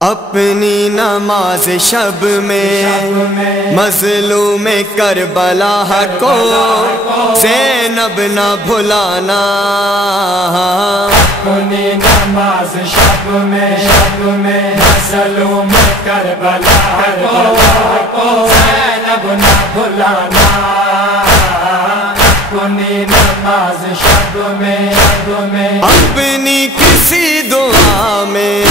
اپنی نماز شب میں مظلوم کربلا کو زینب نہ بھلانا۔ اپنی نماز شب میں مظلوم کربلا کو زینب نہ بھلانا۔ اپنی نماز شب میں اپنی کسی دعا میں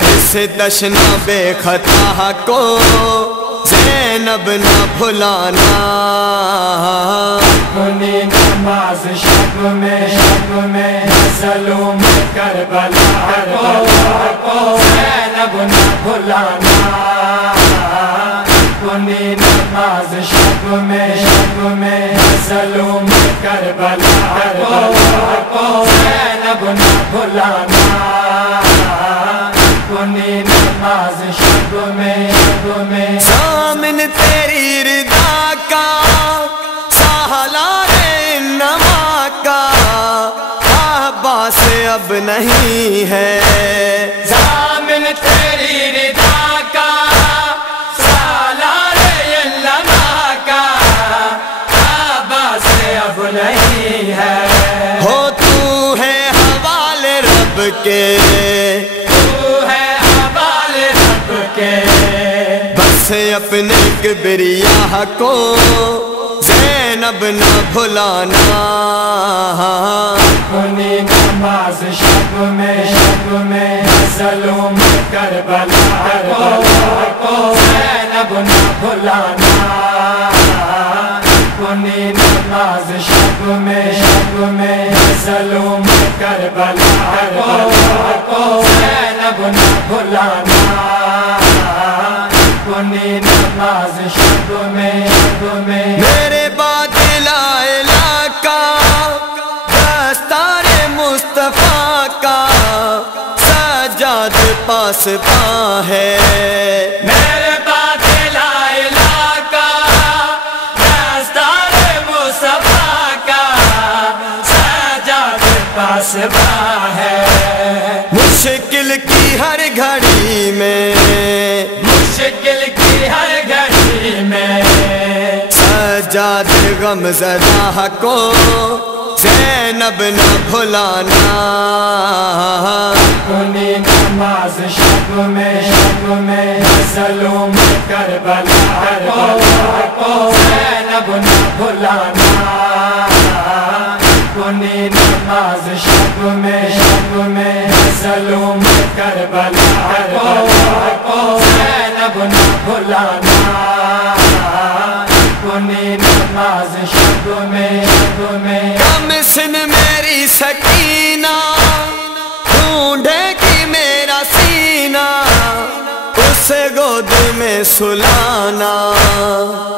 اس تشنا بے خطا کو زینب نہ بھلانا۔ اپنی نماز شب میں مظلوم کربلا کو زینب نہ بھلانا۔ اپنی نماز شب میں مظلوم کربلا کو زینب نہ بھلانا۔ اپنی نماز شب میں سامن تیری رضا کا سالار انما کا عباس اب نہیں ہے۔ سامن تیری رضا کا سالار انما کا عباس اب نہیں ہے۔ ہو تو ہے حوالے رب کے بس اپنے کبریا کو زینب نہ بھلانا۔ اپنی نماز شب میں مظلوم کربلا کو زینب نہ بھلانا۔ اپنی نماز شب میں مظلوم کربلا کو زینب نہ بھلانا۔ اپنی نماز شب میں میرے بعد لا الہ کا دستار مصطفیٰ کا سجاد پاس پاں ہے۔ میرے بعد لا الہ کا دستار مصطفیٰ کا سجاد پاس پاں ہے۔ مشکل کی ہر گھڑی میں مشکل کی ہر گھڑی میں سجاد غم زدہ کو زینب نہ بھلانا۔ اپنی نماز شب میں مظلوم کربلا کو زینب نہ بھلانا۔ اپنی نماز شب میں مظلوم کربلا کو زینب نہ بھلانا۔ اپنی نماز شب میں کم سن میری سکینہ ڈھونڈے گی میرا سینہ اسے گود میں سلانا۔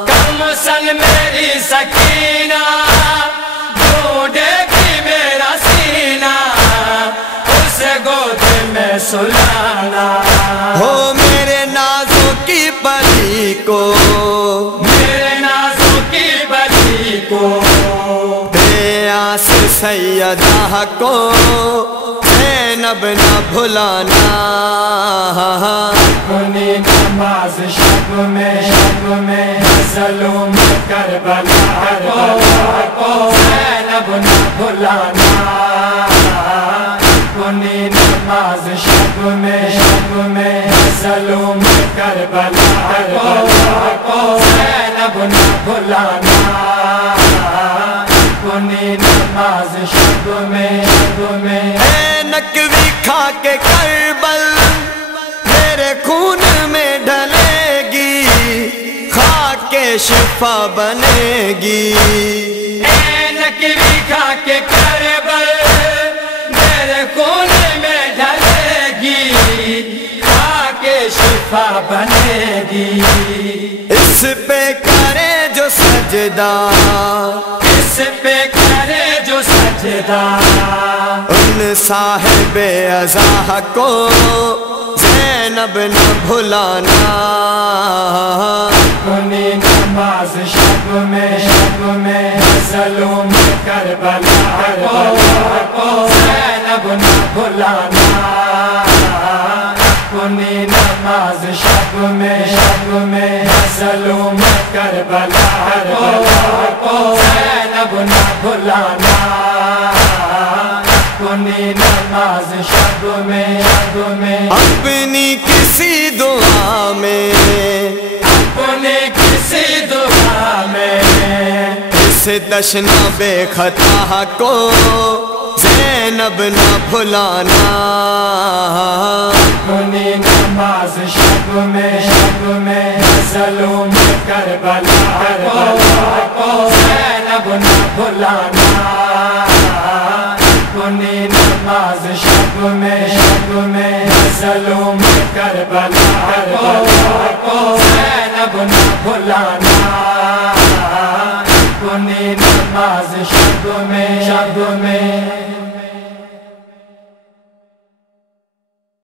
کم سن میری سکینہ ڈھونڈے گی میرا سینہ اسے گود میں سلانا۔ ہو میرے نازوں کی پری کو بے آس سیدہ کو زینب نہ بھلانا۔ اپنی نماز شب میں مظلوم کربلا کو زینب نہ بھلانا۔ اپنی نماز شب میں مظلوم کربلا کو زینب نہ بھلانا۔ اپنی نماز شب میں اے نکوی کھا کے کربل میرے خون میں ڈلے گی خاک کے شفا بنے گی۔ اے نکوی کھا کے کربل میرے خون میں ڈلے گی خاک کے شفا بنے گی۔ اس پہ کرے جو سجدہ اس پہ کرے جو سجدہ ان صاحب عزا کو زینب نہ بھلانا۔ اپنی نماز شب میں مظلوم کربلا کو زینب بھلانا اپنی نماز شب میں ظلم کربلا کو زینب نہ بھلانا اپنی نماز شب میں اپنی کسی دعا میں اپنی کسی دعا میں اس تشنا بے خطا کو زینب نہ بھلانا اپنی نماز شب میں ظلم کربلا کو زینب نہ بھلانا اپنی نماز شب میں ظلم کربلا کو زینب نہ بھلانا اپنی نماز شب میں